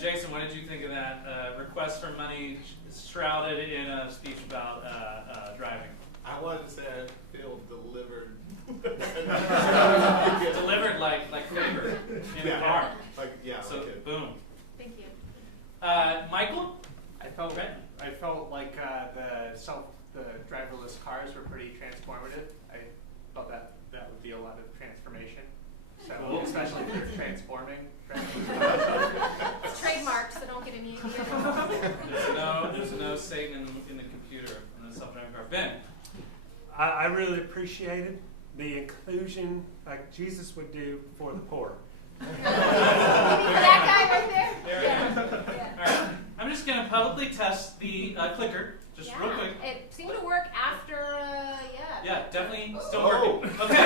Jason, what did you think of that request for money shrouded in a speech about driving? I wanted to say I feel delivered. Delivered like favor in the car. So like boom. Thank you. Michael? I felt like the driverless cars were pretty transformative. I felt that would be a lot of transformation. So Cool. especially for transforming. It's trademarked, so don't get any idea. There's no Satan in the computer in the self-driving car. Ben? I really appreciated the inclusion like Jesus would do for the poor. That guy right there? Yeah. All right. I'm just going to publicly test the clicker, just real quick. It seemed to work after, Yeah, definitely still working. Okay.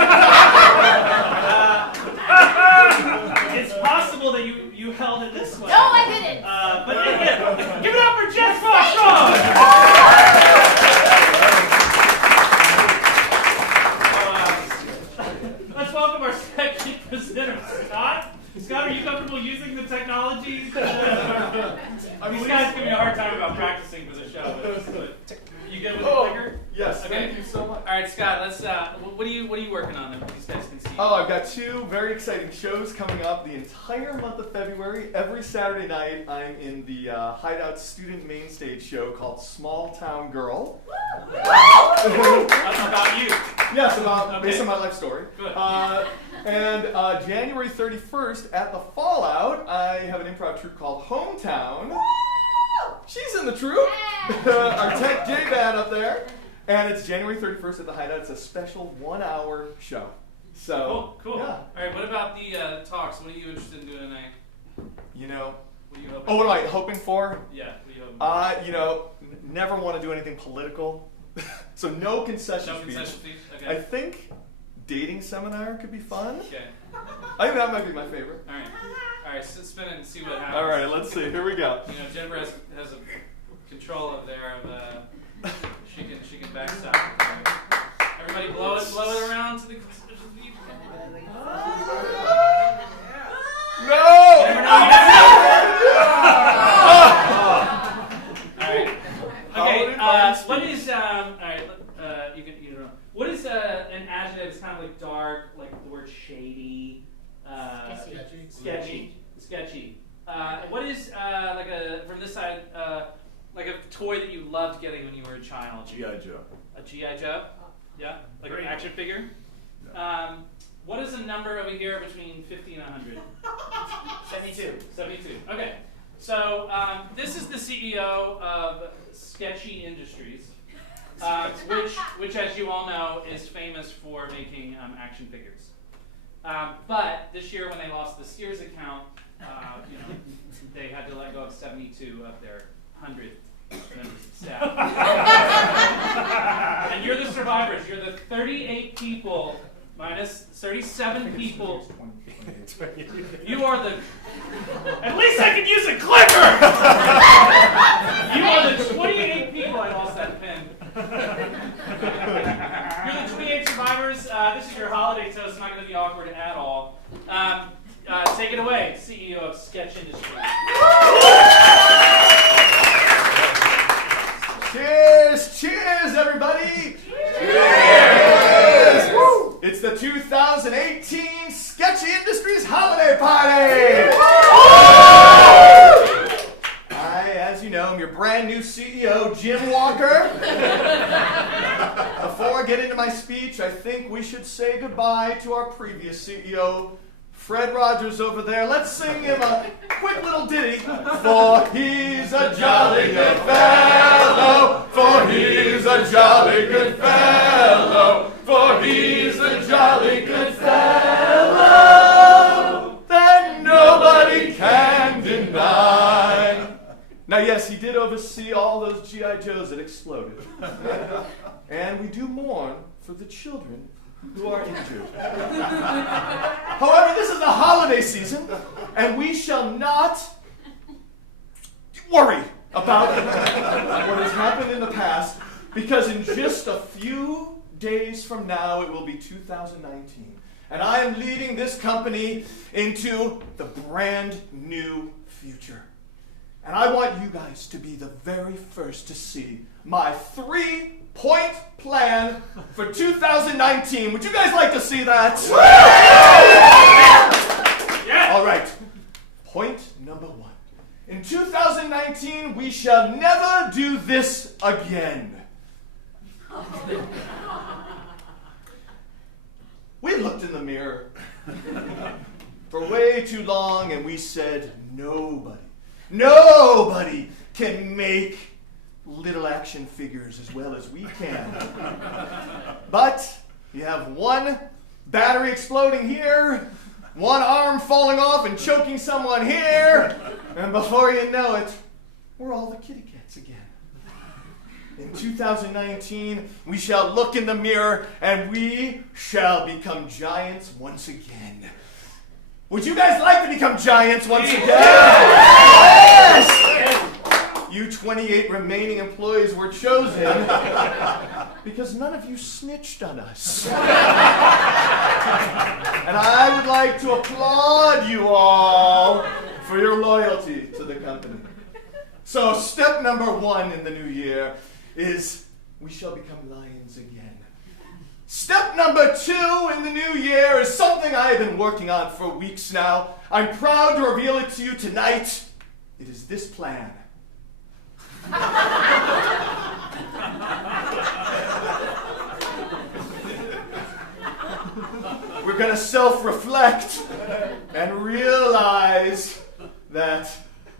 It's possible that you held it this way. No, I didn't. But give it up for Jess Foxtrot! Let's welcome our second presenter, Scott. Scott, are you comfortable using the technology? These guys give me a hard time about practicing for the show. But you good with the clicker? Yes, Okay. thank you so much. All right, Scott. Let's. What are you working on that these guys can see? Oh, I've got 2 very exciting shows coming up the entire month of February. Every Saturday night, I'm in the Hideout Student Main Stage show called Small Town Girl. About you. Yes, based on my life story. Good. And January 31st at the Fallout, I have an improv troupe called Hometown. She's in the troupe. Our tech J-Band up there. And it's January 31st at the Hideout. It's a special 1-hour show. So, Cool. Yeah. All right. What about the talks? What are you interested in doing tonight? You know, What are you hoping? oh, what am I hoping for? Yeah. What are you hoping? Never want to do anything political. So no concession No speech. concession speech. Okay. I think dating seminar could be fun. Okay. I think that might be my favorite. All right. All right. Spin it and see what happens. All right, let's see. Here we go. You know, Jennifer has a control of she can backstab. Everybody, blow it around to the. No! What is all right? You know. What is an adjective? It's kind of like dark, like the word shady, sketchy. What is like from this side like a toy that you loved getting when you were a child? G.I. Joe. A G.I. Joe? Yeah, like an action figure. What is a number over here between 50 and 100? 72. 72. Okay. So this is the CEO of Sketchy Industries, which, as you all know, is famous for making action figures. But this year, when they lost the Sears account, they had to let go of 72 of their 100 members of staff. And you're the survivors. You're the 38 people minus 37 people. You are the. At least I can use a clicker! You are the 28 people. I lost that pen. You're the 28 survivors. This is your holiday toast. It's not going to be awkward at all. Take it away, CEO of Sketch Industries. Cheers! Cheers, everybody! Cheers! Woo! It's the 2018 Sketchy Industries Holiday Party! As you know, I'm your brand new CEO, Jim Walker. Before I get into my speech, I think we should say goodbye to our previous CEO, Fred Rogers over there. Let's sing him a quick little ditty. For he's a jolly good fellow. For he's a jolly good fellow. For he's a jolly good fellow that nobody can deny. Now, yes, he did oversee all those G.I. Joes that exploded. And we do mourn for the children who are injured. However, this is the holiday season, and we shall not worry about what has happened in the past, because in just a few days from now, it will be 2019. And I am leading this company into the brand new future. And I want you guys to be the very first to see my 3-point plan for 2019. Would you guys like to see that? Yeah. All right. Point number 1. In 2019, we shall never do this again. We looked in the mirror for way too long and we said, nobody can make little action figures as well as we can. But you have one battery exploding here, one arm falling off and choking someone here, and before you know it, we're all the kitty cats again. In 2019, we shall look in the mirror and we shall become giants once again. Would you guys like to become giants once again? Yes! You 28 remaining employees were chosen because none of you snitched on us. And I would like to applaud you all for your loyalty to the company. So step number 1 in the new year is we shall become lions again. Step number 2 in the new year is something I have been working on for weeks now. I'm proud to reveal it to you tonight. It is this plan. We're going to self-reflect and realize that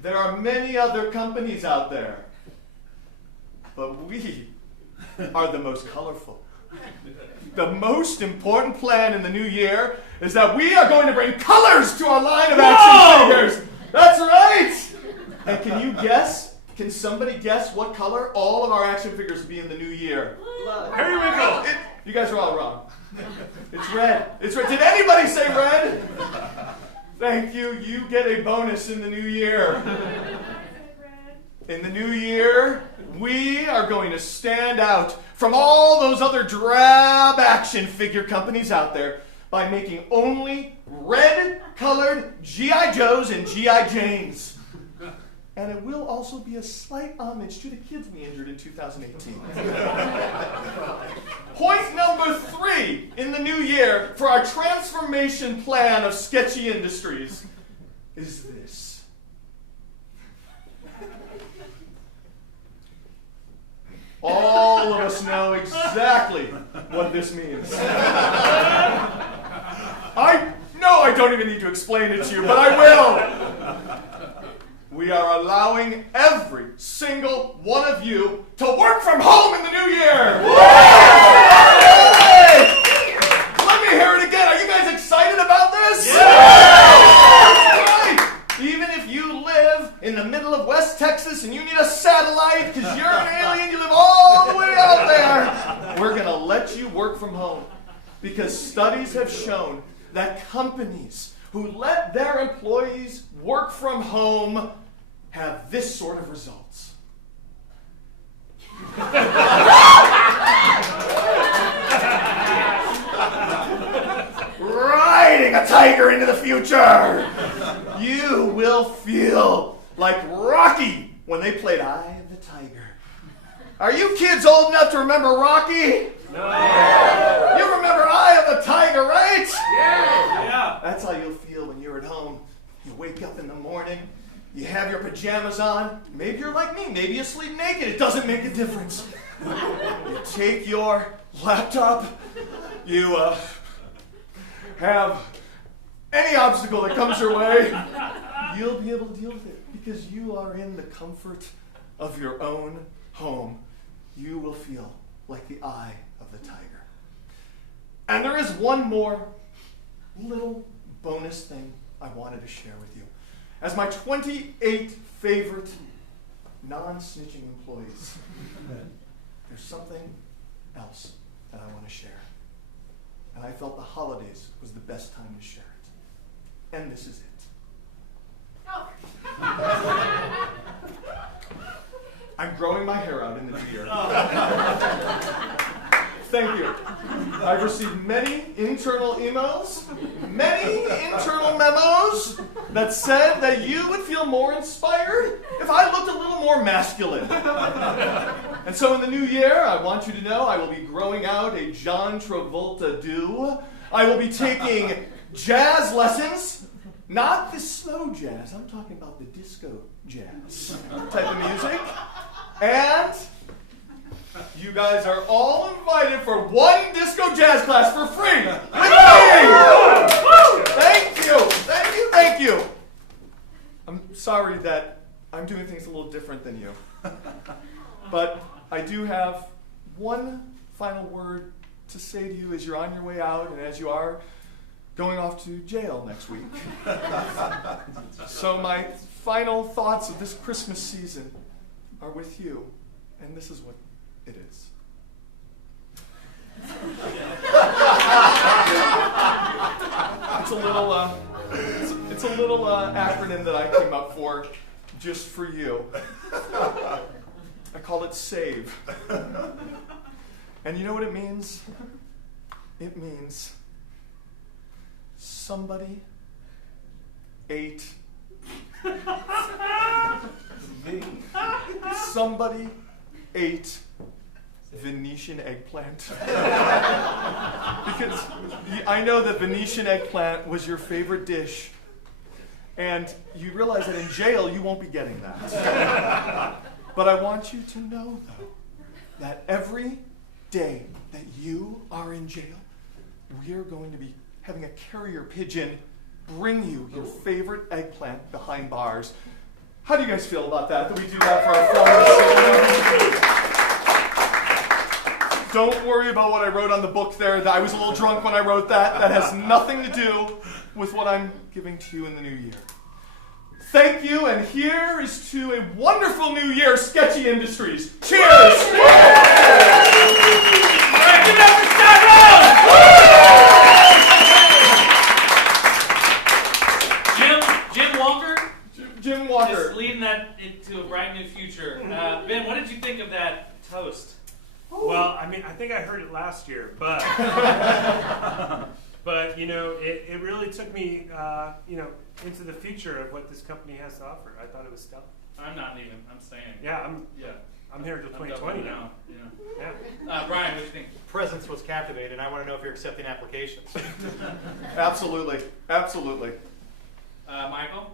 there are many other companies out there, but we are the most colorful. The most important plan in the new year is that we are going to bring colors to our line of action figures. That's right! And can you guess? Can somebody guess what color all of our action figures will be in the new year? Here we go. You guys are all wrong. It's red. It's red. Did anybody say red? Thank you. You get a bonus in the new year. In the new year, we are going to stand out from all those other drab action figure companies out there by making only red-colored G.I. Joes and G.I. Janes. And it will also be a slight homage to the kids we injured in 2018. Point number 3 in the new year for our transformation plan of Sketchy Industries is this. All of us know exactly what this means. I know I don't even need to explain it to you, but I will. We are allowing every single one of you to work from home in the new year. Let me hear it again. Are you guys excited about this? Right. Even if you live in the middle of West Texas and you need a satellite because you're an alien, you live all the way out there, we're going to let you work from home because studies have shown that companies who let their employees work from home have this sort of results. Riding a tiger into the future. You will feel like Rocky when they played Eye of the Tiger. Are you kids old enough to remember Rocky? No. You remember Eye of the Tiger, right? Yeah. That's how you'll feel when you're at home. You wake up in the morning, you have your pajamas on. Maybe you're like me. Maybe you sleep naked. It doesn't make a difference. You take your laptop. You have any obstacle that comes your way. You'll be able to deal with it because you are in the comfort of your own home. You will feel like the eye of the tiger. And there is one more little bonus thing I wanted to share with you. As my 28 favorite non-snitching employees, there's something else that I want to share. And I felt the holidays was the best time to share it. And this is it. Oh. I'm growing my hair out in the new year. Thank you. I've received many internal emails, many internal memos that said that you would feel more inspired if I more masculine. And so in the new year, I want you to know I will be growing out a John Travolta do. I will be taking jazz lessons, not the slow jazz. I'm talking about the disco jazz type of music. And you guys are all invited for one disco jazz class for free. With me! Thank you, thank you, thank you. I'm sorry that I'm doing things a little different than you. But I do have one final word to say to you as you're on your way out and as you are going off to jail next week. So my final thoughts of this Christmas season are with you, and this is what it is. It's a little acronym that I came up for just for you. I call it SAVE. And you know what it means? It means somebody ate somebody ate Venetian eggplant. Because I know that Venetian eggplant was your favorite dish. And you realize that in jail you won't be getting that. But I want you to know, though, that every day that you are in jail, we are going to be having a carrier pigeon bring you your favorite eggplant behind bars. How do you guys feel about that we do that for our former citizens? Don't worry about what I wrote on the book there. I was a little drunk when I wrote that. That has nothing to do with what I'm giving to you in the new year. Thank you, and here is to a wonderful new year, Sketchy Industries. Cheers! All right, give it up for Scott Rose! Jim Walker Jim Walker. is leading that into a bright new future. Ben, what did you think of that toast? Well, I mean, I think I heard it last year, but but you know, it really took me into the future of what this company has to offer. I thought it was stellar. I'm not leaving. I'm staying. Yeah, I'm here till 2020 doubling now. down, yeah. Yeah. Brian, what do you think? Presence was captivating. I want to know if you're accepting applications. Absolutely, absolutely. Michael?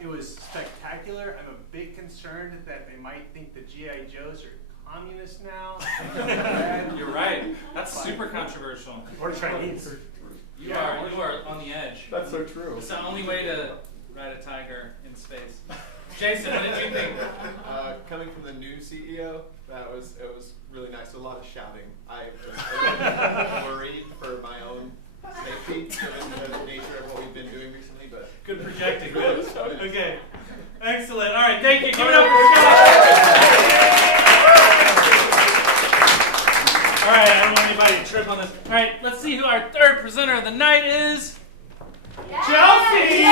It was spectacular. I'm a bit concerned that they might think the G.I. Joes are communists now. You're right. That's super controversial. Or Chinese. You are on the edge. That's so true. It's the only way to ride a tiger in space. Jason, what did you think? Coming from the new CEO, it was really nice. A lot of shouting. I was worried for my own safety, given the nature of what we've been doing recently. But Good projecting. Okay. Excellent. All right, thank you. Give it up for Scott. All right, I don't want anybody to trip on this. All right, let's see who our third presenter of the night is. Chelsea!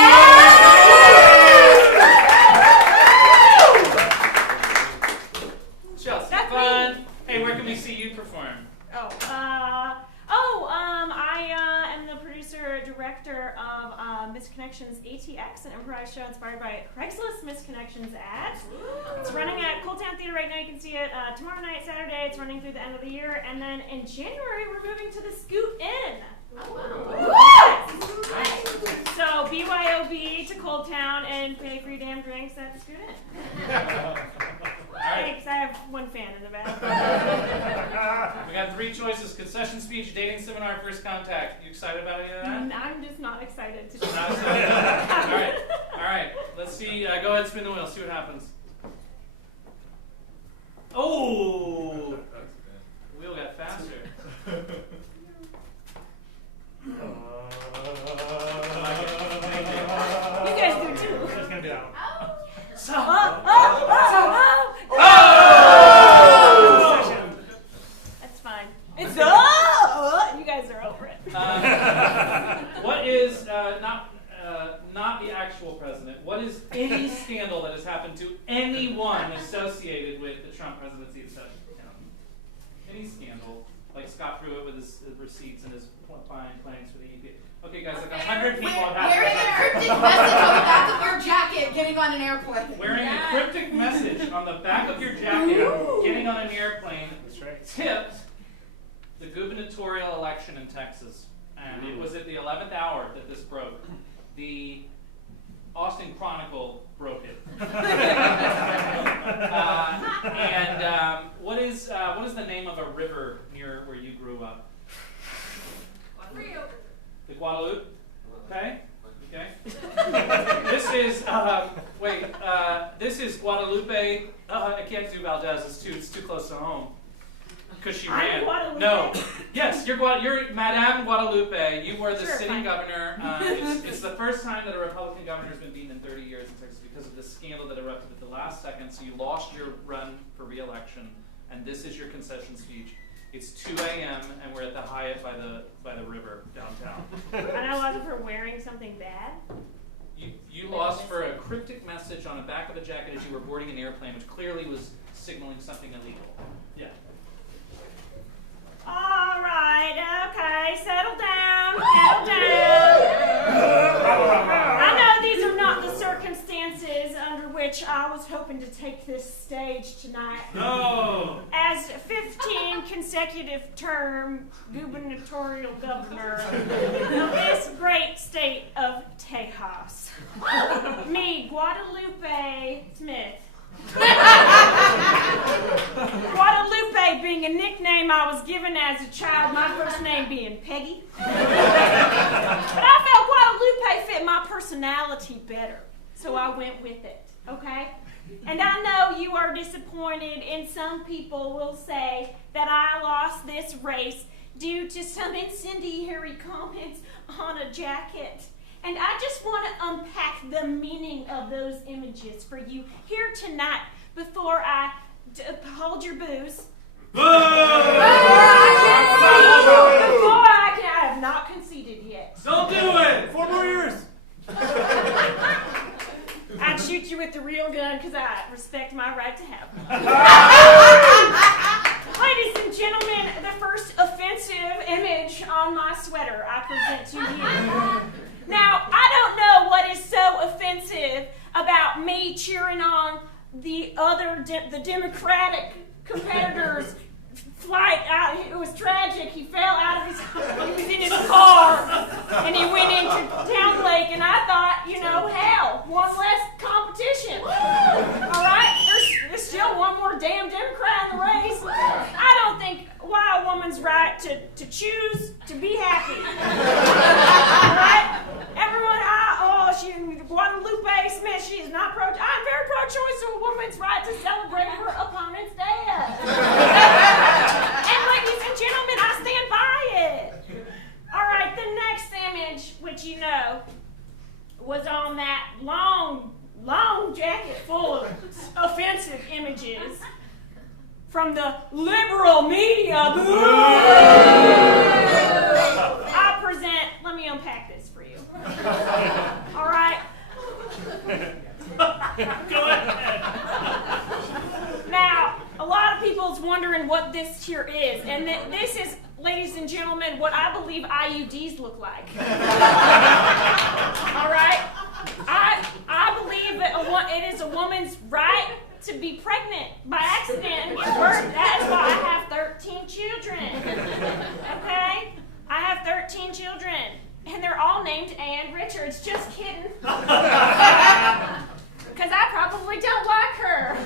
Chelsea, That's fun. me. Hey, where can we see you perform? I am the producer-director of Misconnections ATX, an improvised show inspired by Craigslist Misconnections ads. It's running at Cold Town Theater right now. You can see it tomorrow night, Saturday. It's running through the end of the year. And then in January, we're moving to the Scoot Inn. Yes! So BYOB to Cold Town and pay for your damn drinks at the Scoot Inn. Thanks, I have one fan in the back. We got three choices: concession speech, dating seminar, first contact. You excited about any of that? I'm just not excited to do Not that. excited. All right. Let's see. Go ahead, spin the wheel. See what happens. Oh, the wheel got faster. You guys do too. It's going to be out. That's fine. It's you guys are over it. What is not the actual president? What is any scandal that has happened to anyone associated with the Trump presidency of Sessions County? Any scandal like Scott through it with his receipts and his plans for the EPA. Okay, guys, like 100 people have Wearing a cryptic message on the back of your jacket, getting on an airplane. Wearing a cryptic message on the back of your jacket, getting on an airplane, tipped the gubernatorial election in Texas. And it was at the 11th hour that this broke. The Austin Chronicle broke it. What is the name of a river near where you grew up? The Guadalupe. Okay. Okay. This is Guadalupe. I can't do Valdez. It's too close to home. Because she ran. Guadalupe. No. Yes, you're Madame Guadalupe. You were the Sure, sitting fine. governor. It's the first time that a Republican governor has been beaten in 30 years in Texas because of this scandal that erupted at the last second. So you lost your run for re-election, and this is your concession speech. It's 2 a.m. and we're at the Hyatt by the river downtown. And I wasn't for wearing something bad. You lost for a cryptic message on the back of a jacket as you were boarding an airplane, which clearly was signaling something illegal. Yeah. All right, okay, settle down, settle down. I know these are not the circumstances under which I was hoping to take this stage tonight. No. As 15 consecutive term gubernatorial governor of this great state of Tejas. Me, Guadalupe Smith. Guadalupe being a nickname I was given as a child, my first name being Peggy. But I felt Guadalupe fit my personality better, so I went with it, okay? And I know you are disappointed, and some people will say that I lost this race due to some incendiary comments on a jacket. And I just want to unpack the meaning of those images for you here tonight before I hold your booze. I have not conceded yet. Don't do it! 4 more years. I'd shoot you with the real gun because I respect my right to have one. Ladies and gentlemen, the first offensive image on my sweater I present to you. Now, I don't know what is so offensive about me cheering on the Democratic competitor's flight out. It was tragic. He fell out of he was in his car, and he went into Town Lake, and I thought, hell, one less competition. All right? There's still one more damn Democrat in the race. I don't think why a woman's right to choose to be happy. All right? Everyone, Guadalupe Smith, she is not I'm very pro-choice of a woman's right to celebrate her opponent's death. And ladies and gentlemen, I stand by it. All right, the next image, which was on that long jacket full of offensive images from the liberal media. I present, let me unpack this for you. All right? Go ahead. Now, a lot of people's wondering what this here is, and this is, ladies and gentlemen, what I believe IUDs look like. All right? I believe that it is a woman's right to be pregnant by accident and give birth. That is why I have 13 children. Okay? I have 13 children, and they're all named Ann Richards. Just kidding. Because I probably don't like her.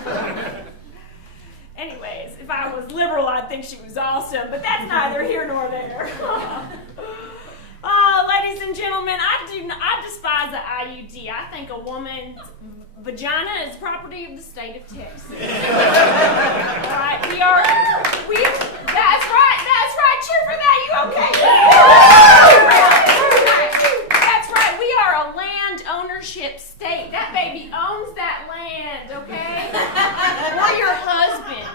Anyways, if I was liberal, I'd think she was awesome, but that's neither here nor there. Ladies and gentlemen, I despise the IUD. I think a woman's vagina is property of the state of Texas. Right? That's right, cheer for that, you okay? That's right, we are a land ownership state. That baby owns that land, okay? Or your husband.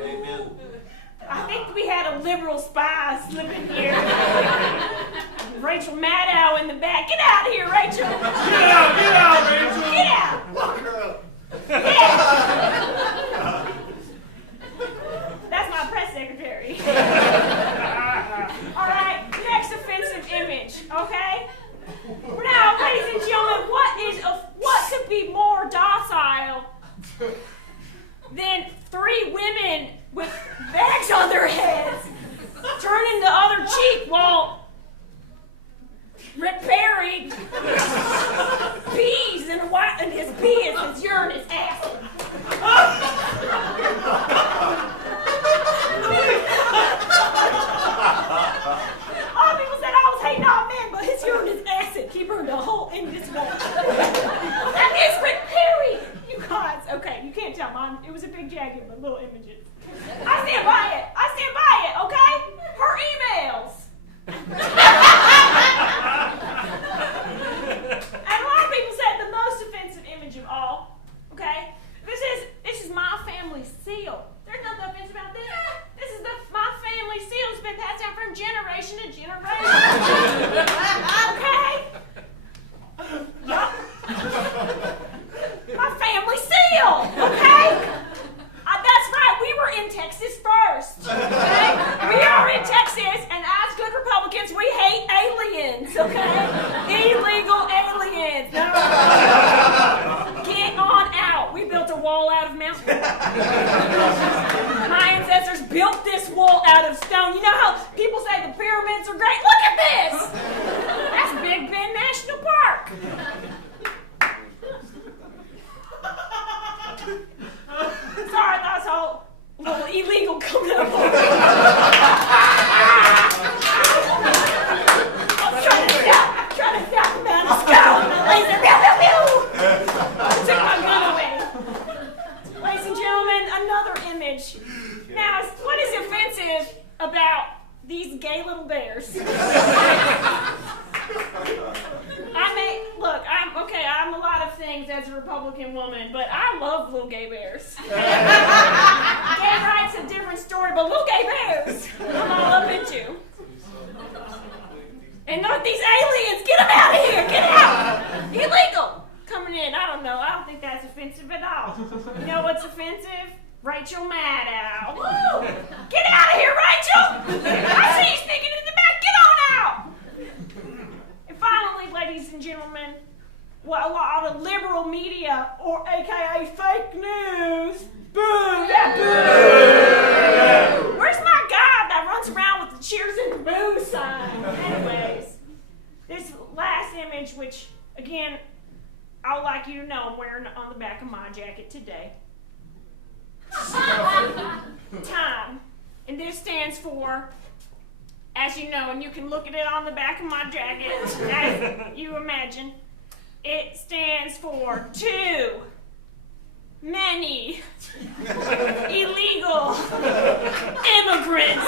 Amen. I think we had a liberal spy slip in here. Rachel Maddow in the back. Get out of here, Rachel. Get out, Rachel. Get out. Lock her up. Yeah. That's my press 3 women with bags on their heads turning the other cheek while Rick Perry pees in his pee is his urine is acid. All people said I was hating on men, but his urine is acid. He burned a hole in this wall. That is Rick Perry, you guys. Okay, you can't tell, Mom. It was a big jacket, but little images. I stand by it. I stand by it, okay? Her emails. And a lot of people said the most offensive image of all, okay? This is my family seal. There's nothing offensive about this. This is my family seal. It's been passed down from generation to generation. Okay? Yup. My family seal, okay? That's right, we were in Texas first, okay? We are in Texas, and as good Republicans, we hate aliens, okay? Illegal aliens. No. Get on out. We built a wall out of mountain. My ancestors built this wall out of stone. You know how people say the pyramids are great? Look at this! That's Big Bend National Park. Sorry, I thought it was all a little illegal coming up. I'm trying to stop him out of stone. Laser, pew, pew, pew. I took my gun away. Ladies and gentlemen, another image. Now, what is offensive about these gay little bears? I'm a lot of things as a Republican woman, but I love little gay bears. Gay rights a different story, but little gay bears, I'm all up into. And look, these aliens, get them out of here, get out! Illegal, coming in, I don't think that's offensive at all. You know what's offensive? Rachel Maddow. Woo! Get out of here, Rachel! I see you sneaking in the back, get on out! And finally, ladies and gentlemen, what a lot of liberal media, or AKA fake news, boo, yeah, boo! Where's my guy that runs around with the cheers and boo sign? Anyways, this last image, which, again, I would like you to know I'm wearing on the back of my jacket today. Time. And this stands for, as you know, and you can look at it on the back of my jacket, as you imagine, it stands for too many illegal immigrants.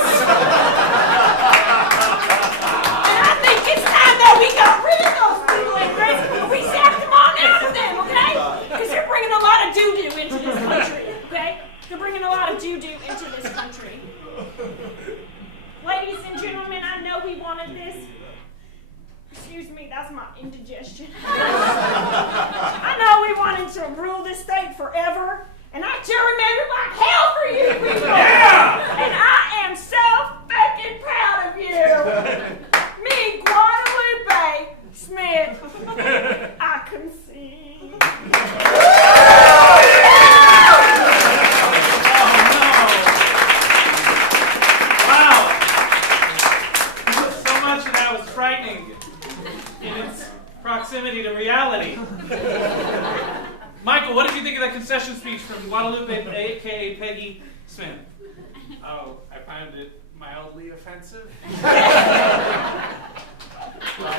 And I think it's time that we got rid of those illegal immigrants and we sacked them on out of them, okay? Because they're bringing a lot of doo-doo into this country, okay? They're bringing a lot of doo-doo into this country. Ladies and gentlemen, I know we wanted this. Excuse me, that's my indigestion. I know we wanted to rule this state forever, and I gerrymandered like hell for you people. Yeah! And I am so fucking proud of you. Me, Guadalupe Smith, I concede. Proximity to reality. Michael, what did you think of that concession speech from Guadalupe, aka Peggy Smith? Oh, I find it mildly offensive.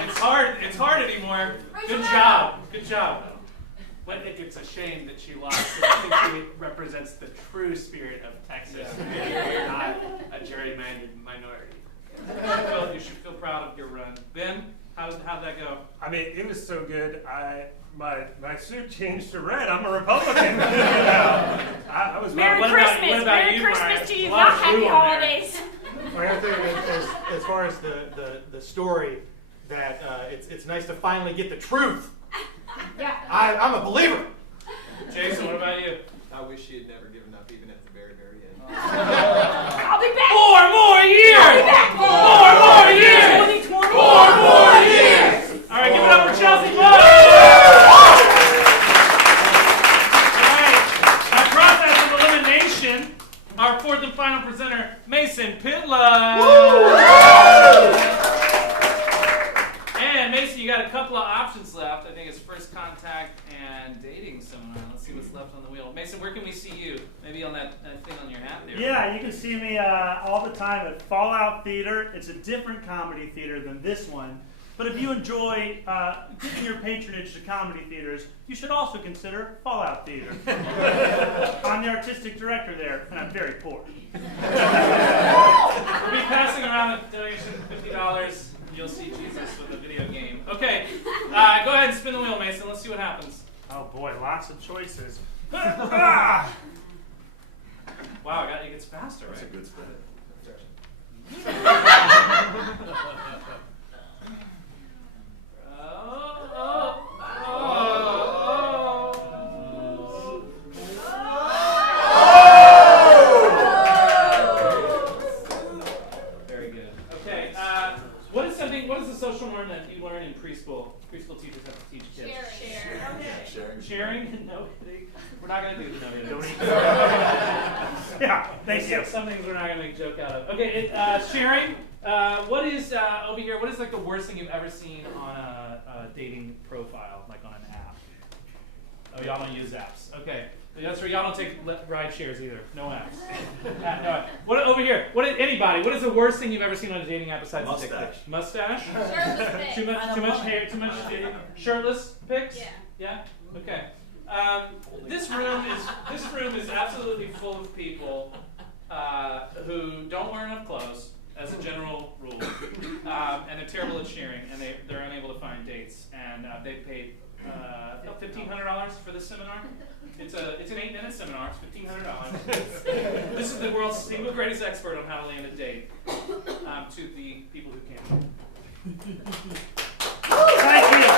It's hard anymore. Good job. But it's a shame that she lost. I think she represents the true spirit of Texas, and not a gerrymandered minority. You should feel proud of your run. Ben? How'd that go? I mean, it was so good. My suit changed to red. I'm a Republican. I was Merry Christmas. Merry Christmas to you. Not happy holidays. My other thing is, as far as the story, that it's nice to finally get the truth. Yeah. I'm a believer. Jason, what about you? I wish she had never given up, even at the very, very end. I'll be back. 4 more years! I'll be back. 4 more years! 2020. 4 more years! All right, give it up for Chelsea Blow! All right, by process of elimination, fourth and final presenter, Mason Pitlow. And Mason, you got a couple of options left. I think it's first contact and dating seminar. Let's see what's left on the wheel. Mason, where can we see you? Maybe on that thing on your hat there. Yeah, you can see me all the time at Fallout Theater. It's a different comedy theater than this one. But if you enjoy giving your patronage to comedy theaters, you should also consider Fallout Theater. I'm the artistic director there, and I'm very poor. We'll be passing around a donation of $50. You'll see Jesus with a video game. Okay, go ahead and spin the wheel, Mason. Let's see what happens. Oh boy, lots of choices. Wow, it gets faster, right? That's a good spin. Very good. Okay, what is the social norm that you learn in preschool? Preschool teachers have to teach kids. Sharing? No kidding. We're not going to do the no kidding. Yeah, thank you. Some things we're not going to make a joke out of. Okay, sharing. What is, over here, what is like the worst thing you've ever seen on a dating profile, like on an app? Oh, y'all don't use apps. Okay. That's right, y'all don't take ride shares either. No apps. No. What over here? What is the worst thing you've ever seen on a dating app besides Mustache. a dick pic? Mustache? Shirtless pics. Too much hair, too much shirtless pics? Yeah. Yeah? Okay. This room is absolutely full of people who don't wear enough clothes, as a general rule, and they're terrible at sharing, and they're unable to find dates, and they paid $1,500 for this seminar. It's an 8-minute seminar. It's $1,500. This is the world's single greatest expert on how to land a date. To the people who can. Thank you.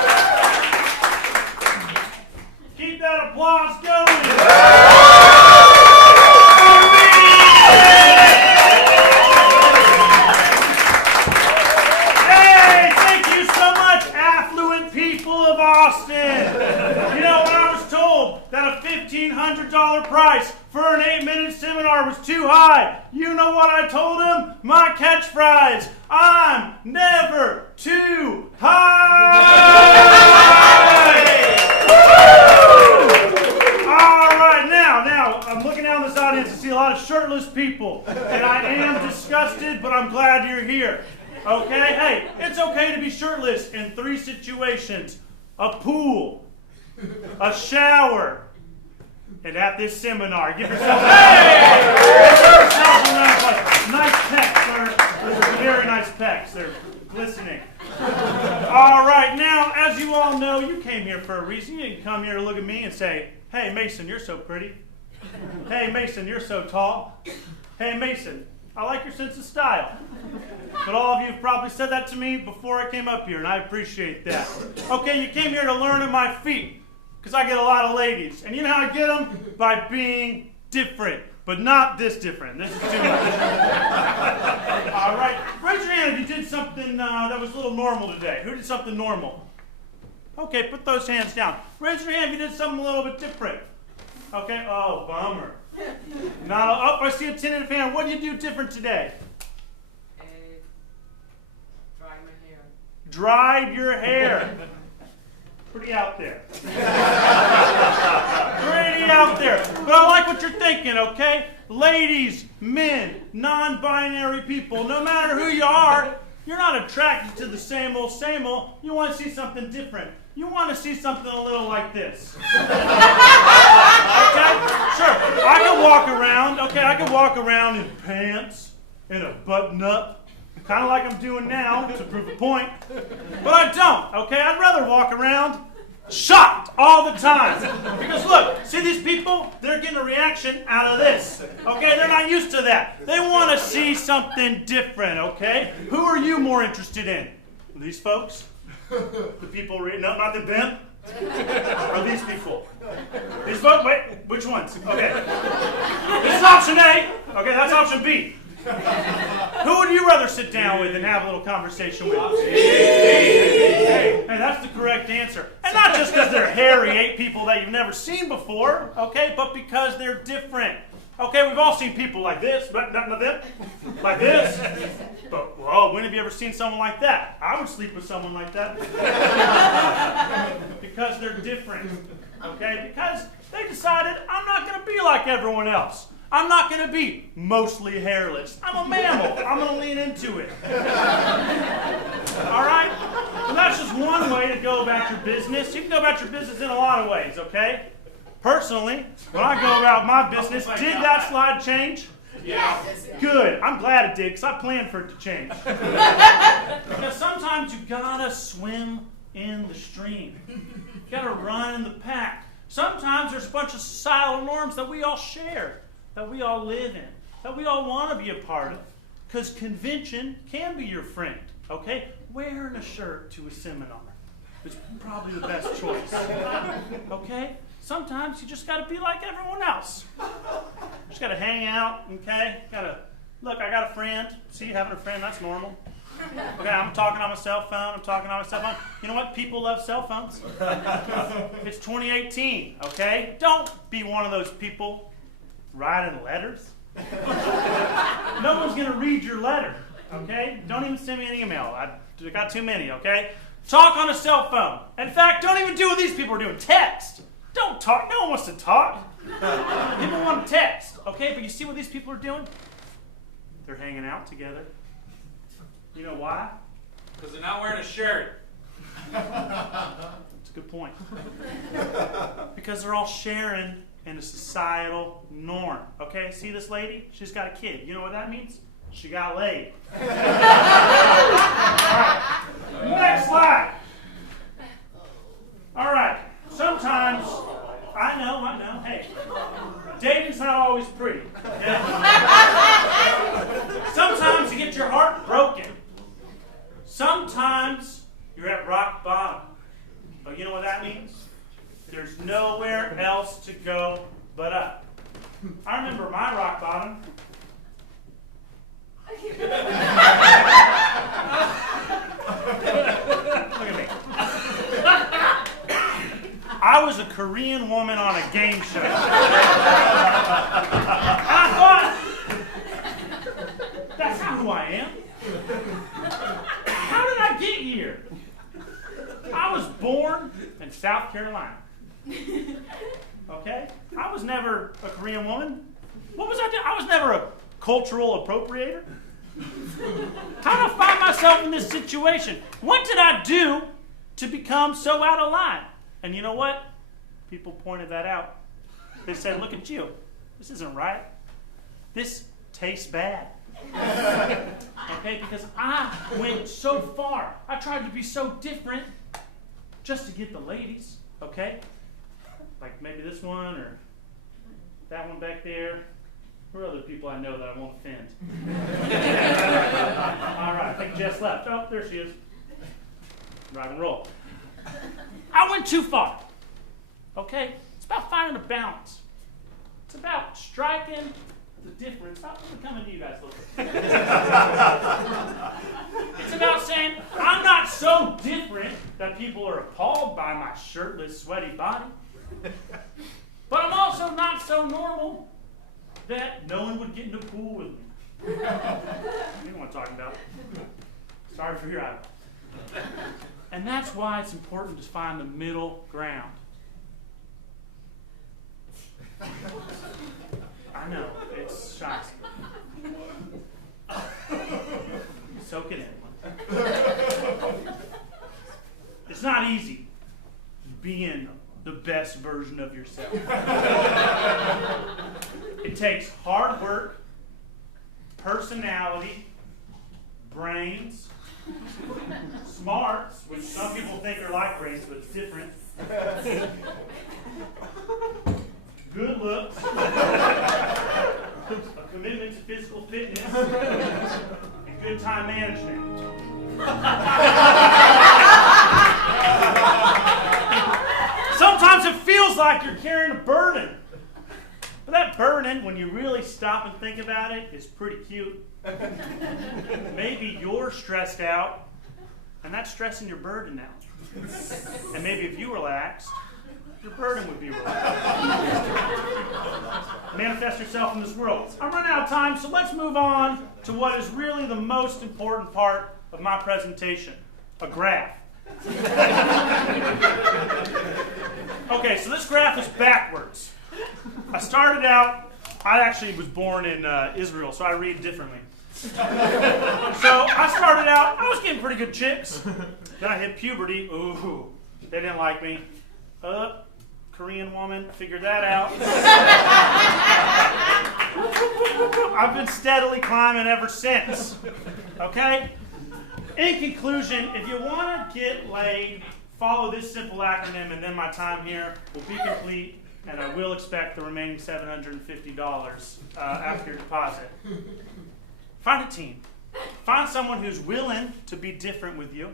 Keep that applause going. Hey, thank you so much, affluent people of Austin. You know, when I was told that a $1,500 price for an 8-minute seminar was too high, you know what I told him? My catchphrase, I'm never too high! All right, now, I'm looking down this audience and see a lot of shirtless people, and I am disgusted, but I'm glad you're here. Okay? Hey, it's okay to be shirtless in 3 situations. A pool, a shower, and at this seminar. Give yourself a round of applause. Nice pecs, sir. Those are very nice pecs. They're glistening. All right, now, as you all know, you came here for a reason. You didn't come here to look at me and say, hey, Mason, you're so pretty. Hey, Mason, you're so tall. Hey, Mason, I like your sense of style. But all of you have probably said that to me before I came up here, and I appreciate that. Okay, you came here to learn at my feet, because I get a lot of ladies. And you know how I get them? By being different. But not this different. This is too much. All right, raise your hand if you did something that was a little normal today. Who did something normal? Okay, put those hands down. Raise your hand if you did something a little bit different. Okay, oh, bummer. Now, I see a tentative hand. What did you do different today? Dry my hair. Dried your hair. Pretty out there. Pretty out there. But I like what you're thinking, okay? Ladies, men, non-binary people, no matter who you are, you're not attracted to the same old, same old. You want to see something different. You want to see something a little like this. Okay? Sure. I can walk around, okay? I can walk around in pants, in a button-up, kind of like I'm doing now to prove a point. But I don't, okay? I'd rather walk around shocked all the time. Because look, see these people? They're getting a reaction out of this. Okay? They're not used to that. They want to see something different, okay? Who are you more interested in? These folks? The people, no, not the bimp? Or these people? These folks? Wait, which ones? Okay. This is option A. Okay, that's option B. Who would you rather sit down with and have a little conversation with? Hey, that's the correct answer. And not just because they're hairy, 8 people that you've never seen before, okay, but because they're different. Okay, we've all seen people like this, but not them, like this. But, well, when have you ever seen someone like that? I would sleep with someone like that. Because they're different, okay? Because they decided, I'm not going to be like everyone else. I'm not going to be mostly hairless. I'm a mammal. I'm going to lean into it. All right? And that's just one way to go about your business. You can go about your business in a lot of ways, okay? Personally, when I go about my business, did that slide change? Yes. Good. I'm glad it did, because I planned for it to change. Because sometimes you gotta swim in the stream. You gotta run in the pack. Sometimes there's a bunch of societal norms that we all share, that we all live in, that we all want to be a part of. Because convention can be your friend, okay? Wearing a shirt to a seminar is probably the best choice, okay? Sometimes you just got to be like everyone else. You just got to hang out, okay? Look, I got a friend. See, having a friend, that's normal. Okay, I'm talking on my cell phone. You know what? People love cell phones. It's 2018, okay? Don't be one of those people writing letters. No one's going to read your letter, okay? Don't even send me an email. I got too many, okay? Talk on a cell phone. In fact, don't even do what these people are doing. Text. Don't talk. No one wants to talk. People want to text, okay? But you see what these people are doing? They're hanging out together. You know why? Because they're not wearing a shirt. That's a good point. Because they're all sharing in a societal norm, okay? See this lady? She's got a kid. You know what that means? She got laid. All right. Next slide. All right. Sometimes, I know, hey, dating's not always pretty. Okay? Sometimes you get your heart broken. Sometimes you're at rock bottom. But you know what that means? There's nowhere else to go but up. I remember my rock bottom. Look at me. I was a Korean woman on a game show. I thought, that's not who I am. How did I get here? I was born in South Carolina. Okay? I was never a Korean woman. What was I doing? I was never a cultural appropriator. How did I find myself in this situation? What did I do to become so out of line? And you know what? People pointed that out. They said, look at you. This isn't right. This tastes bad. Okay, because I went so far. I tried to be so different just to get the ladies, okay? Like maybe this one or that one back there. Or other people I know that I won't offend. All right, I think Jess left. Oh, there she is. Rock and roll. I went too far. Okay? It's about finding a balance. It's about striking the difference. I'm coming to you guys a little bit. It's about saying, I'm not so different that people are appalled by my shirtless, sweaty body. But I'm also not so normal that no one would get in the pool with me. You know what I'm talking about. Sorry for your eyeball. And that's why it's important to find the middle ground. I know, it's shocking. Soak it in. It's not easy being the best version of yourself. It takes hard work, personality, brains, smarts, which some people think are like brains, but it's different. Good looks, a commitment to physical fitness, and good time management. Sometimes it feels like you're carrying a burden. But that burden, when you really stop and think about it, is pretty cute. Maybe you're stressed out, and that's stressing your burden out. And maybe if you relaxed, your burden would be relaxed. Matter of manifest yourself in this world. I'm running out of time, so let's move on to what is really the most important part of my presentation, a graph. Okay, so this graph is backwards. I started out, I actually was born in Israel, so I read differently. So I started out, I was getting pretty good chicks. Then I hit puberty. Ooh, they didn't like me. Korean woman, figured that out. I've been steadily climbing ever since. Okay? In conclusion, if you want to get laid, follow this simple acronym, and then my time here will be complete, and I will expect the remaining $750 after your deposit. Find a team. Find someone who's willing to be different with you,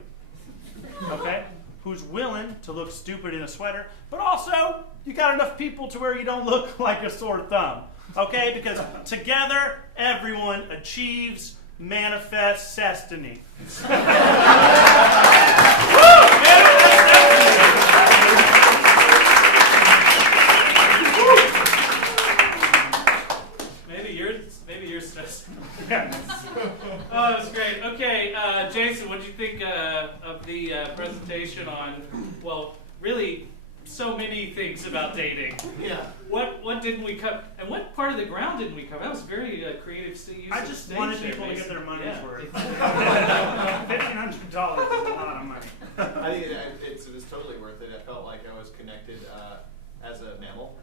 okay? Who's willing to look stupid in a sweater, but also you got enough people to where you don't look like a sore thumb, okay? Because together, everyone achieves, manifests destiny. Maybe you're stressed. Oh, that's great. Okay, Jason, what did you think of the presentation on, well, really so many things about dating? Yeah. What didn't we cover? And what part of the ground didn't we cover? That was very creative use I of just stage wanted there, people to get their money's Mason. worth. $1,500 is a lot of money. I think it was totally worth it. I felt like I was connected as a mammal.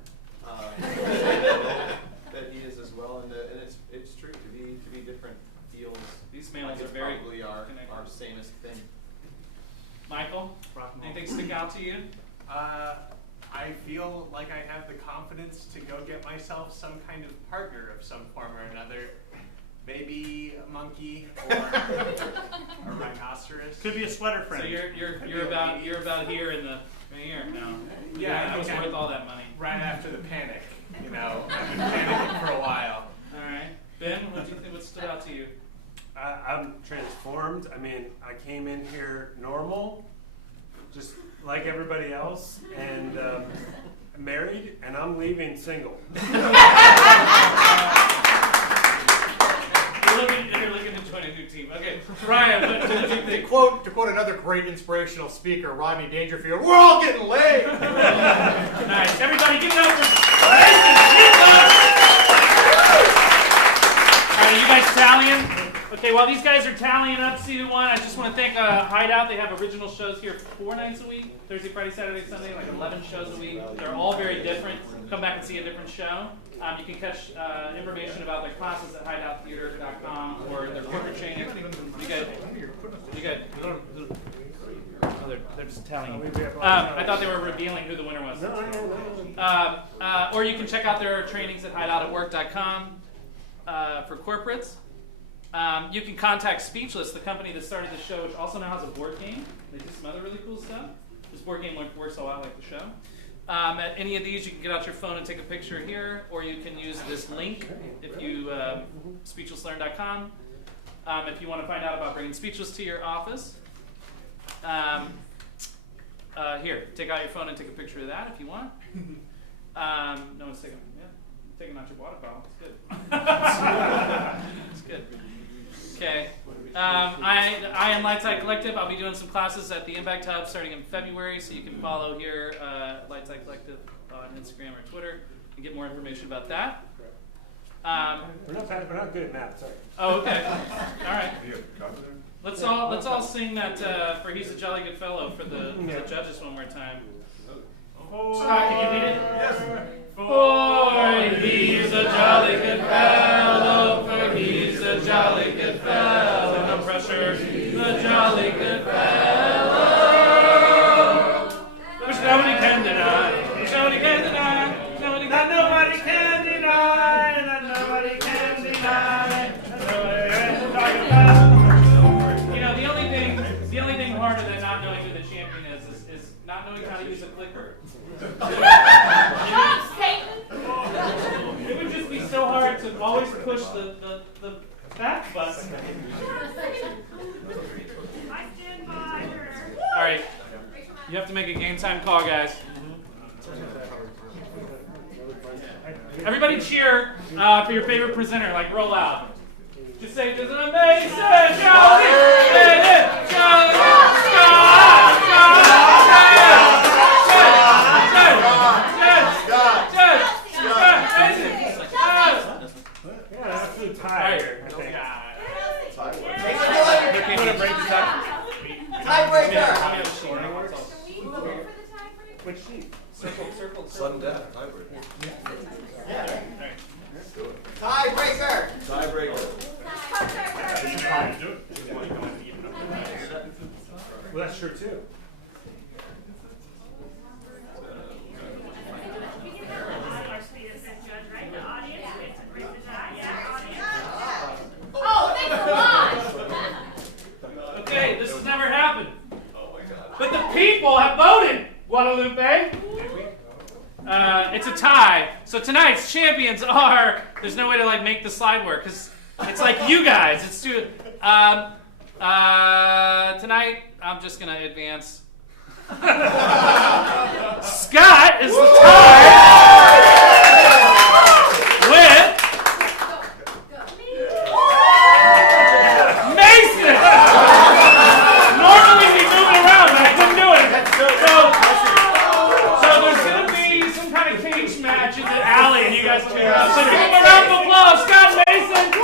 That he is as well, and it's true to be different feels. These like mammals it's are very probably our connected. samest thing. Michael, anything stick out to you? I feel like I have the confidence to go get myself some kind of partner of some form or another. Maybe a monkey or a rhinoceros. Could be a sweater friend. So you're about here in the here now. Yeah, it was worth all that money. Right after the panic, you know. I've been panicking for a while. All right, Ben, what do you think? What stood out to you? I'm transformed. I mean, I came in here normal, just like everybody else, and married, and I'm leaving single. You're looking to join a new team. Okay, Ryan, what did you think? To quote another great inspirational speaker, Rodney Dangerfield, we're all getting laid! Nice. Everybody give it up for Mason Sheila! All right, you guys tallying? Okay, while these guys are tallying up season one, I just want to thank Hideout. They have original shows here 4 nights a week, Thursday, Friday, Saturday, Sunday, like 11 shows a week. They're all very different. Come back and see a different show. You can catch information about their classes at hideouttheater.com or their corporate training. You got. Oh, they're just telling you. I thought they were revealing who the winner was. Or you can check out their trainings at hideoutatwork.com for corporates. You can contact Speechless, the company that started the show, which also now has a board game. They do some other really cool stuff. This board game works a lot like the show. At any of these, you can get out your phone and take a picture here, or you can use this link if you speechlesslearn.com. If you want to find out about bringing Speechless to your office, here, take out your phone and take a picture of that if you want. No one's taking, taking out your water bottle. It's good. It's good. Okay. I am Lightside Collective. I'll be doing some classes at the Impact Hub starting in February, so you can follow here Lightside Collective on Instagram or Twitter and get more information about that. We're not bad, we're not good at math. Sorry. Oh, okay. All right. Let's all sing that for "He's a Jolly Good Fellow" for the judges one more time. Scott, can you lead it? Yes. For he's a jolly good fellow, for he's a jolly good fellow, no pressure, the jolly good fellow, which nobody can deny, which nobody can deny, nobody can deny, that nobody can deny. You know, the only thing harder than not knowing who the champion is not knowing how to use a clicker. It would just be so hard to always push the back button. I stand by her. All right, you have to make a game time call, guys. Everybody cheer for your favorite presenter, like real loud. Just say, "There's an amazing Jolly, Scott, Yeah, absolute tie here, I think. Tiebreaker. Which sheet? Sudden death. Tiebreaker. Tiebreaker. Tiebreaker. Well, that's true too. Oh, thanks a lot. Okay, this has never happened. But the people have voted, Guadalupe. It's a tie. So tonight's champions are. There's no way to like make the slide work because it's like you guys. It's too. Tonight I'm just gonna advance. Scott is the tie.